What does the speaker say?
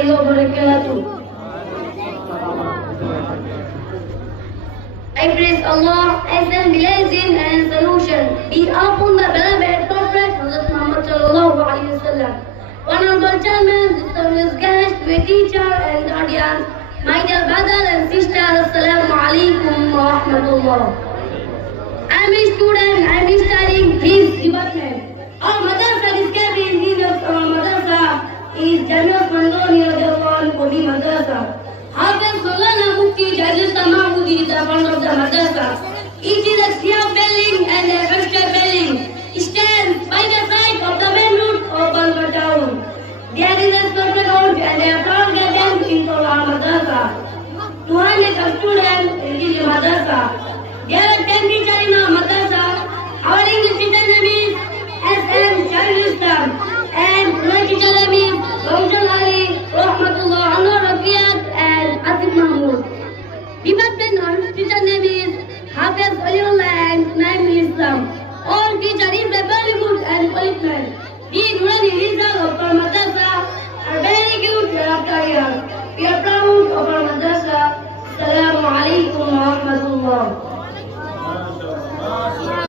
الله وبركاته. I praise Allah as the blessing and solution be upon the beloved Prophet Muhammad sallallahu alaihi wasallam. Honorable chairman, distinguished guest, my teacher and guardians, my dear brother and sister, assalamu alaikum wa rahmatullah. I am a student, I am studying his department. Our madrasa describing his our madrasa is Jamia Mandoni Rajawan Kodi Madrasa. Hafiz Maulana Mufti Jazil Mahmoodi is the founder of the madrasa. It is a sheer building and a extra building. It stands by the side of the main road of Balwa town. There is a circle road and a crowd gathering in our madrasa. 200 students in the madrasa. There are 10 teachers in our madrasa. Our English teacher name is S.M. Sharif Islam and my teacher name is Ramjan Ali, Rahmatullah, Anwar Rafiat and Asif Mahmood. Department of teacher name is Hafiz Aliullah and Naim Islam. All teachers is very good and qualified. These running results of our madrasa are very good year after year. We are proud of our madrasa. Assalamu alaikum wa rahmatullah.